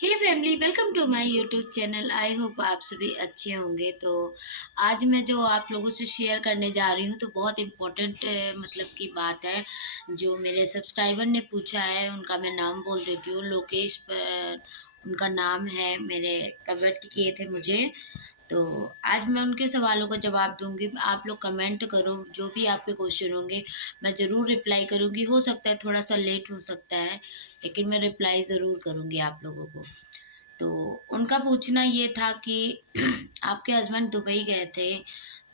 Hey family, welcome to my YouTube channel. I hope आप सभी अच्छे होंगे। तो आज मैं जो आप लोगों से शेयर करने जा रही हूँ तो बहुत इम्पोर्टेंट मतलब की बात है। जो मेरे सब्सक्राइबर ने पूछा है उनका मैं नाम बोल देती हूँ। लोकेश पर उनका नाम है। मेरे कमेंट किए थे मुझे, तो आज मैं उनके सवालों का जवाब दूंगी। आप लोग कमेंट करो, जो भी आपके क्वेश्चन होंगे मैं ज़रूर रिप्लाई करूंगी। हो सकता है थोड़ा सा लेट हो सकता है, लेकिन मैं रिप्लाई ज़रूर करूंगी आप लोगों को। तो उनका पूछना ये था कि आपके हस्बैंड दुबई गए थे,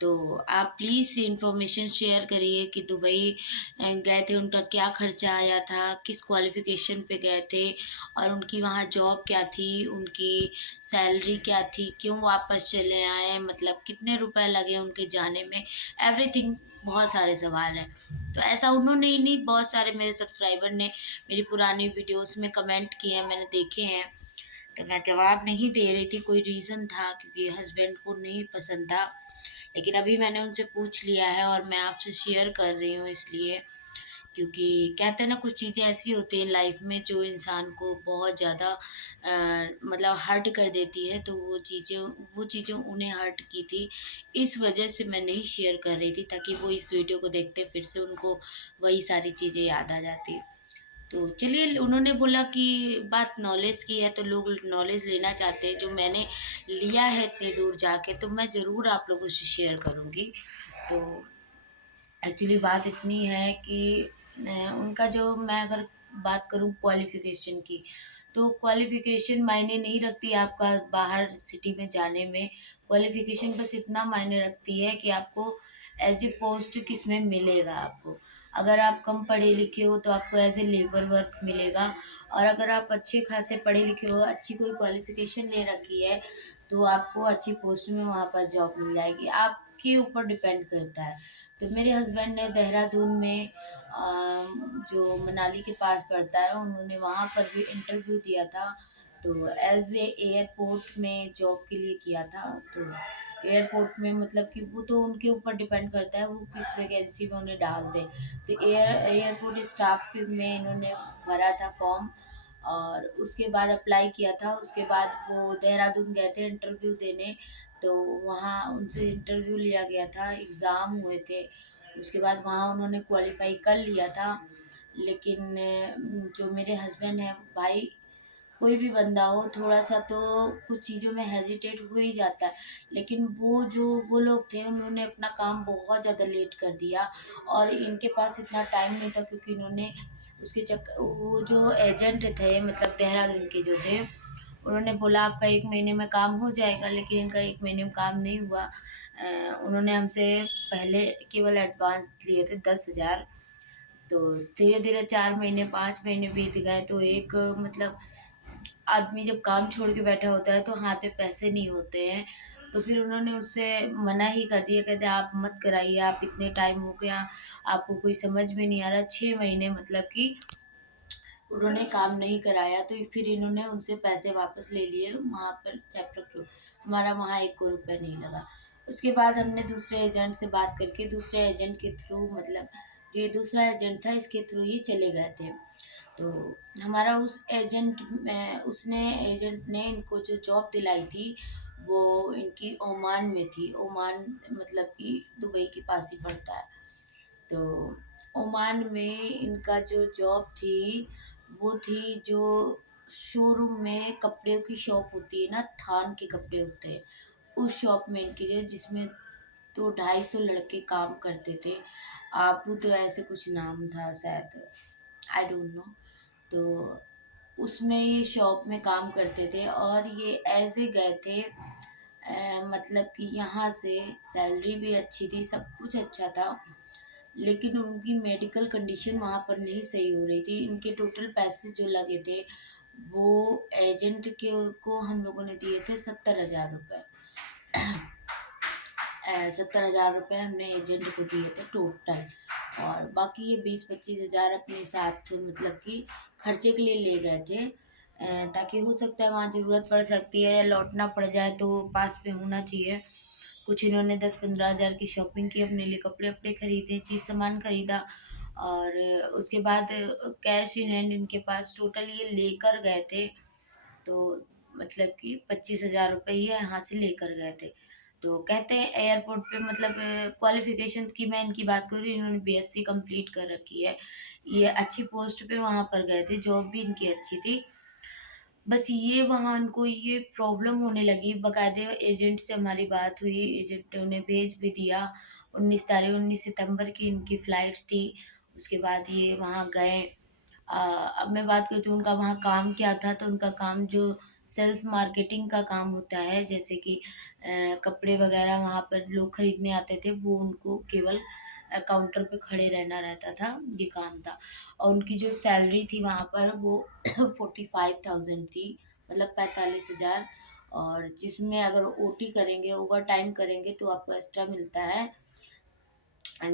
तो आप प्लीज़ इन्फॉर्मेशन शेयर करिए कि दुबई गए थे, उनका क्या खर्चा आया था, किस क्वालिफ़िकेशन पे गए थे और उनकी वहाँ जॉब क्या थी, उनकी सैलरी क्या थी, क्यों वापस चले आए, मतलब कितने रुपए लगे उनके जाने में, एवरीथिंग। बहुत सारे सवाल हैं। तो ऐसा उन्होंने ही नहीं, बहुत सारे मेरे सब्सक्राइबर ने मेरी पुरानी वीडियोस में कमेंट किए हैं, मैंने देखे हैं। तो मैं जवाब नहीं दे रही थी, कोई रीज़न था क्योंकि हस्बैंड को नहीं पसंद था। लेकिन अभी मैंने उनसे पूछ लिया है और मैं आपसे शेयर कर रही हूँ इसलिए, क्योंकि कहते हैं ना कुछ चीज़ें ऐसी होती हैं लाइफ में जो इंसान को बहुत ज़्यादा मतलब हर्ट कर देती है। तो वो चीज़ें उन्हें हर्ट की थी, इस वजह से मैं नहीं शेयर कर रही थी, ताकि वो इस वीडियो को देखते फिर से उनको वही सारी चीज़ें याद आ जाती। तो चलिए, उन्होंने बोला कि बात नॉलेज की है तो लोग नॉलेज लेना चाहते हैं, जो मैंने लिया है इतनी दूर जाके, तो मैं ज़रूर आप लोगों से शेयर करूँगी। तो एक्चुअली बात इतनी है कि उनका जो, मैं अगर बात करूँ क्वालिफ़िकेशन की, तो क्वालिफ़िकेशन मायने नहीं रखती आपका बाहर सिटी में जाने में। क्वालिफ़िकेशन बस इतना मायने रखती है कि आपको एज़ ए पोस्ट किसमें मिलेगा आपको। अगर आप कम पढ़े लिखे हो तो आपको एज़ ए लेबर वर्क मिलेगा, और अगर आप अच्छे खासे पढ़े लिखे हो, अच्छी कोई क्वालिफ़िकेशन ले रखी है, तो आपको अच्छी पोस्ट में वहाँ पर जॉब मिल जाएगी। आपके ऊपर डिपेंड करता है। तो मेरे हस्बैंड ने देहरादून में जो मनाली के पास पड़ता है, उन्होंने वहाँ पर भी इंटरव्यू दिया था। तो एज़ ए एयरपोर्ट में जॉब के लिए किया था। तो एयरपोर्ट में मतलब कि वो तो उनके ऊपर डिपेंड करता है, वो किस वैकेंसी में उन्हें डाल दें। तो एयरपोर्ट स्टाफ के में इन्होंने भरा था फॉर्म, और उसके बाद अप्लाई किया था। उसके बाद वो देहरादून गए थे इंटरव्यू देने, तो वहाँ उनसे इंटरव्यू लिया गया था, एग्ज़ाम हुए थे। उसके बाद वहाँ उन्होंने क्वालिफ़ाई कर लिया था। लेकिन जो मेरे हस्बैंड हैं भाई, कोई भी बंदा हो थोड़ा-सा तो कुछ चीज़ों में हेजिटेट हो ही जाता है। लेकिन वो लोग थे, उन्होंने अपना काम बहुत ज़्यादा लेट कर दिया, और इनके पास इतना टाइम नहीं था, क्योंकि इन्होंने वो जो एजेंट थे, मतलब देहरादून के जो थे, उन्होंने बोला आपका 1 महीने में काम हो जाएगा, लेकिन इनका 1 महीने में काम नहीं हुआ। उन्होंने हमसे पहले केवल एडवांस लिए थे 10,000। तो धीरे-धीरे 4 महीने 5 महीने बीत गए, तो एक मतलब आदमी जब काम छोड़ के बैठा होता है तो हाथ में पैसे नहीं होते हैं। तो फिर उन्होंने उससे मना ही कर दिया, कहते आप मत कराइए, आप इतने टाइम हो गया, आपको कोई समझ में नहीं आ रहा। 6 महीने मतलब कि उन्होंने काम नहीं कराया, तो फिर इन्होंने उनसे पैसे वापस ले लिए। वहाँ पर चैप्टर क्लोज, हमारा वहाँ 1 को रुपया नहीं लगा। उसके बाद हमने दूसरे एजेंट से बात करके, दूसरे एजेंट के थ्रू, मतलब जो ये दूसरा एजेंट था इसके थ्रू ये चले गए थे। तो हमारा उस एजेंट में, उसने एजेंट ने इनको जो जॉब दिलाई थी वो इनकी ओमान में थी। ओमान मतलब कि दुबई के पास ही पड़ता है। तो ओमान में इनका जो जॉब थी, वो थी जो शोरूम में कपड़ों की शॉप होती है ना, थान के कपड़े होते हैं, उस शॉप में इनकी गए, जिसमें तो 250 लड़के काम करते थे। आबू तो ऐसे कुछ नाम था शायद, आई डोंट नो। तो उसमें ये शॉप में काम करते थे, और ये ऐसे गए थे मतलब कि यहाँ से सैलरी भी अच्छी थी, सब कुछ अच्छा था। लेकिन उनकी मेडिकल कंडीशन वहाँ पर नहीं सही हो रही थी। इनके टोटल पैसे जो लगे थे, वो एजेंट के को हम लोगों ने दिए थे 70,000 रुपये। 70,000 रुपये हमने एजेंट को दिए थे टोटल, और बाकी ये 20-25 हज़ार अपने साथ मतलब कि खर्चे के लिए ले गए थे। ताकि हो सकता है वहाँ ज़रूरत पड़ सकती है या लौटना पड़ जाए, तो पास में होना चाहिए। कुछ इन्होंने 10-15 हज़ार की शॉपिंग की, अपने लिए कपड़े वपड़े खरीदे, चीज़ सामान खरीदा, और उसके बाद कैश इन हैंड इनके पास टोटल ये लेकर गए थे तो मतलब कि 25,000 रुपये ये यहाँ से लेकर गए थे। तो कहते हैं एयरपोर्ट पे मतलब क्वालिफिकेशन की मैं इनकी बात करूँ, इन्होंने बीएससी कंप्लीट कर रखी है। ये अच्छी पोस्ट पे वहाँ पर गए थे, जॉब भी इनकी अच्छी थी। बस ये वहाँ उनको ये प्रॉब्लम होने लगी, बाकायदे एजेंट से हमारी बात हुई, एजेंट ने उन्हें भेज भी दिया। 19 सितंबर की इनकी फ़्लाइट थी। उसके बाद ये वहाँ गए। अब मैं बात करती हूँ उनका वहाँ काम क्या था, तो उनका काम जो सेल्स मार्केटिंग का काम होता है, जैसे कि कपड़े वगैरह वहाँ पर लोग खरीदने आते थे, वो उनको केवल काउंटर पे खड़े रहना रहता था, ये काम था। और उनकी जो सैलरी थी वहाँ पर वो 45,000 थी, मतलब 45,000। और जिसमें अगर ओटी करेंगे, ओवर टाइम करेंगे, तो आपको एक्स्ट्रा मिलता है।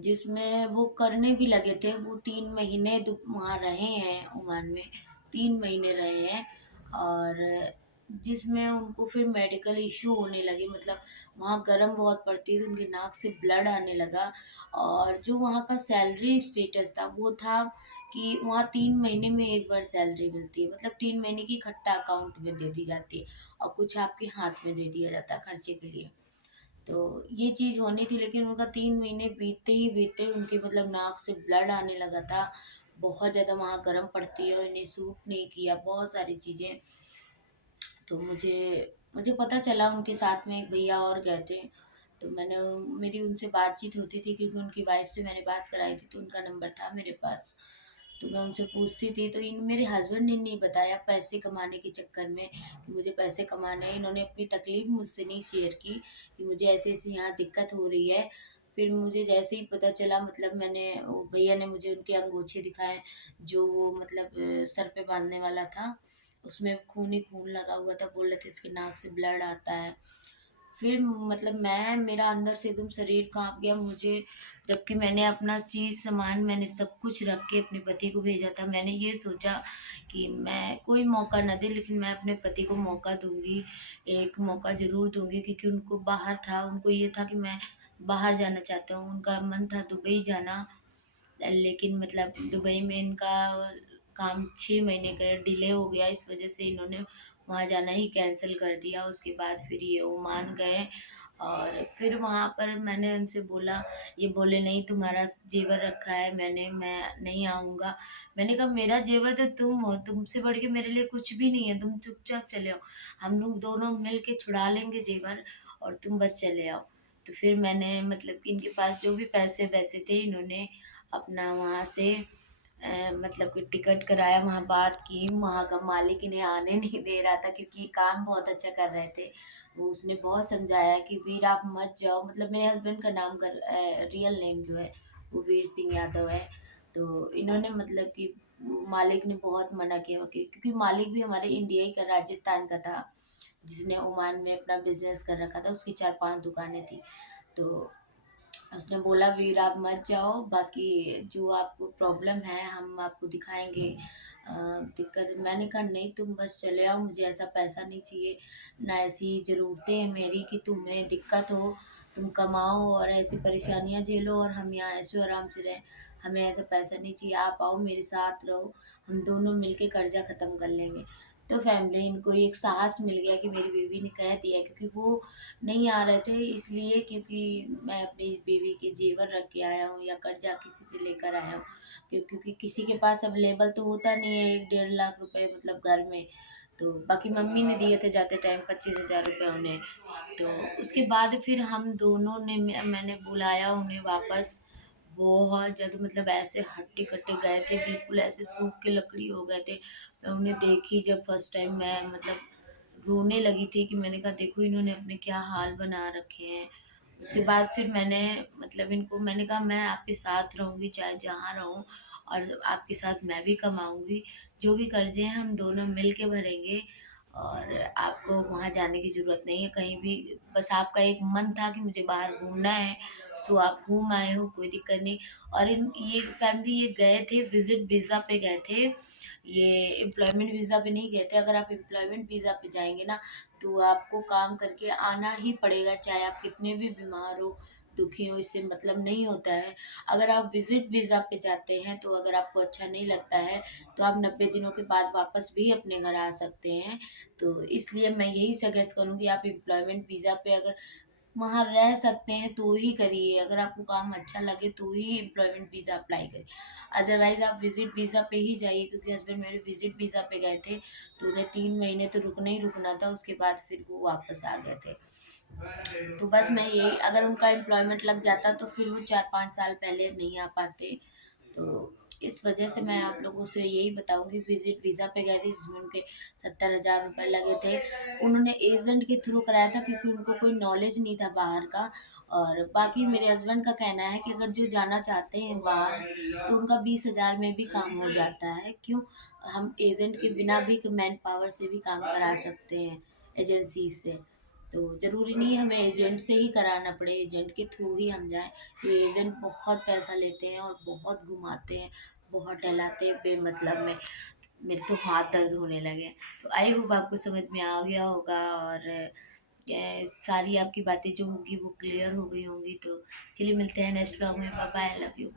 जिसमें वो करने भी लगे थे, वो 3 महीने वहाँ रहे हैं ओमान में, 3 महीने रहे हैं। और जिसमें उनको फिर मेडिकल इश्यू होने लगे, मतलब वहाँ गर्म बहुत पड़ती थी, उनकी नाक से ब्लड आने लगा। और जो वहाँ का सैलरी स्टेटस था वो था कि वहाँ 3 महीने में एक बार सैलरी मिलती है, मतलब 3 महीने की इकट्ठा अकाउंट में दे दी जाती है, और कुछ आपके हाथ में दे दिया जाता है खर्चे के लिए। तो ये चीज़ होनी थी, लेकिन उनका 3 महीने बीतते ही बीतते उनके मतलब नाक से ब्लड आने लगा था। बहुत ज़्यादा वहाँ गर्म पड़ती है और इन्हें सूट नहीं किया, बहुत सारी चीज़ें। तो मुझे मुझे पता चला, उनके साथ में एक भैया और गए थे। तो मेरी उनसे बातचीत होती थी, क्योंकि उनकी वाइफ से मैंने बात कराई थी, तो उनका नंबर था मेरे पास। तो मैं उनसे पूछती थी, तो इन मेरे हस्बैंड ने नहीं बताया, पैसे कमाने के चक्कर में कि मुझे पैसे कमाने हैं, इन्होंने अपनी तकलीफ़ मुझसे नहीं शेयर की कि मुझे ऐसी-ऐसी यहाँ दिक्कत हो रही है। फिर मुझे जैसे ही पता चला, मतलब वो भैया ने मुझे उनके अंगूछे दिखाए, जो वो मतलब सर पे बाँधने वाला था, उसमें खून ही खून लगा हुआ था, बोल रहे थे इसकी नाक से ब्लड आता है। फिर मतलब मेरा अंदर से एकदम शरीर काँप गया मुझे, जबकि मैंने अपना चीज़ सामान मैंने सब कुछ रख के अपने पति को भेजा था। मैंने ये सोचा कि मैं कोई मौका ना दे, लेकिन मैं अपने पति को मौका दूँगी, एक मौका ज़रूर दूँगी, क्योंकि उनको बाहर था, उनको ये था कि मैं बाहर जाना चाहता हूँ। उनका मन था दुबई जाना, लेकिन मतलब दुबई में इनका काम 6 महीने का डिले हो गया, इस वजह से इन्होंने वहाँ जाना ही कैंसिल कर दिया। उसके बाद फिर ये ओमान गए, और फिर वहाँ पर मैंने उनसे बोला, ये बोले नहीं तुम्हारा जेवर रखा है मैंने, मैं नहीं आऊँगा। मैंने कहा मेरा जेवर तो तुम हो, तुमसे बढ़ के मेरे लिए कुछ भी नहीं है, तुम चुपचाप चले आओ, हम लोग दोनों मिल के छुड़ा लेंगे जेवर, और तुम बस चले आओ। तो फिर मैंने मतलब कि इनके पास जो भी पैसे वैसे थे, इन्होंने अपना वहाँ से मतलब कि टिकट कराया, वहाँ बात की, वहाँ का मालिक इन्हें आने नहीं दे रहा था, क्योंकि काम बहुत अच्छा कर रहे थे। वो उसने बहुत समझाया कि वीर आप मत जाओ, मतलब मेरे हस्बैंड का नाम रियल नेम जो है वो वीर सिंह यादव है। तो इन्होंने मतलब कि मालिक ने बहुत मना किया, क्योंकि मालिक भी हमारे इंडिया ही का, राजस्थान का था, जिसने ओमान में अपना बिजनेस कर रखा था, उसकी 4-5 दुकानें थी। तो उसने बोला वीर आप मत जाओ, बाकी जो आपको प्रॉब्लम है हम आपको दिखाएंगे। दिक्कत, मैंने कहा नहीं तुम बस चले आओ, मुझे ऐसा पैसा नहीं चाहिए, ना ऐसी ज़रूरतें हैं मेरी कि तुम्हें दिक्कत हो, तुम कमाओ और ऐसी परेशानियां झेलो और हम यहाँ ऐसे आराम से रहें। हमें ऐसा पैसा नहीं चाहिए, आप आओ मेरे साथ रहो, हम दोनों मिलके कर्जा ख़त्म कर लेंगे। तो फैमिली इनको एक साहस मिल गया कि मेरी बीवी ने कह दिया, क्योंकि वो नहीं आ रहे थे इसलिए, क्योंकि मैं अपनी बीवी के जेवर रख के आया हूँ या कर्जा किसी से लेकर आया हूँ, क्योंकि किसी के पास अवेलेबल तो होता नहीं है 1-1.5 लाख रुपए, मतलब घर में। तो बाकी मम्मी ने दिए थे जाते टाइम 25,000 रुपये उन्हें। तो उसके बाद फिर हम दोनों ने मैंने बुलाया उन्हें वापस। बहुत ज़्यादा मतलब ऐसे हट्टे कट्टे गए थे, बिल्कुल ऐसे सूख के लकड़ी हो गए थे। मैं उन्हें देखी जब फर्स्ट टाइम, मैं मतलब रोने लगी थी, कि मैंने कहा देखो इन्होंने अपने क्या हाल बना रखे हैं। उसके बाद फिर मैंने मतलब इनको मैंने कहा मैं आपके साथ रहूँगी चाहे जहाँ रहूँ, और आपके साथ मैं भी कमाऊँगी, जो भी कर्जे हैं हम दोनों मिल के भरेंगे, और आपको वहाँ जाने की ज़रूरत नहीं है कहीं भी। बस आपका एक मन था कि मुझे बाहर घूमना है, सो आप घूम आए हो, कोई दिक्कत नहीं। और ये फैमिली ये गए थे विजिट वीज़ा पे गए थे, ये एम्प्लॉयमेंट वीज़ा पे नहीं गए थे। अगर आप एम्प्लॉयमेंट वीज़ा पे जाएंगे ना, तो आपको काम करके आना ही पड़ेगा, चाहे आप कितने भी बीमार हो, दुखी हों, इससे मतलब नहीं होता है। अगर आप विज़िट वीज़ा पे जाते हैं, तो अगर आपको अच्छा नहीं लगता है, तो आप 90 दिनों के बाद वापस भी अपने घर आ सकते हैं। तो इसलिए मैं यही सजेस्ट करूँगी, आप एम्प्लॉयमेंट वीज़ा पे अगर वहाँ रह सकते हैं तो ही करिए, अगर आपको काम अच्छा लगे तो ही एम्प्लॉयमेंट वीज़ा अप्लाई करिए। अदरवाइज़ आप विज़िट वीज़ा पे ही जाइए, क्योंकि हस्बैंड मेरे विज़िट वीज़ा पे गए थे, तो उन्हें 3 महीने तो रुकना ही रुकना था, उसके बाद फिर वो वापस आ गए थे। तो बस मैं यही, अगर उनका एम्प्लॉयमेंट लग जाता तो फिर वो 4-5 साल पहले नहीं आ पाते। तो इस वजह से मैं आप लोगों से यही बताऊँगी, विज़िट वीज़ा पे गए थे जिसमें उनके 70,000 रुपए लगे थे। उन्होंने एजेंट के थ्रू कराया था, क्योंकि उनको कोई नॉलेज नहीं था बाहर का। और बाकी मेरे हस्बैंड का कहना है कि अगर जो जाना चाहते हैं बाहर, तो उनका 20,000 में भी काम हो जाता है। क्यों? हम एजेंट के बिना भी मैन पावर से भी काम करा सकते हैं, एजेंसी से। तो ज़रूरी नहीं है हमें एजेंट से ही कराना पड़े, एजेंट के थ्रू ही हम जाएँ। ये एजेंट बहुत पैसा लेते हैं और बहुत घुमाते हैं, बहुत टहलाते हैं बेमतलब में। मेरे तो हाथ दर्द होने लगे। तो आई होप आपको समझ में आ गया होगा, और सारी आपकी बातें जो होंगी वो क्लियर हो गई होंगी। तो चलिए मिलते हैं नेक्स्ट व्लॉग में। Bye bye, I love you.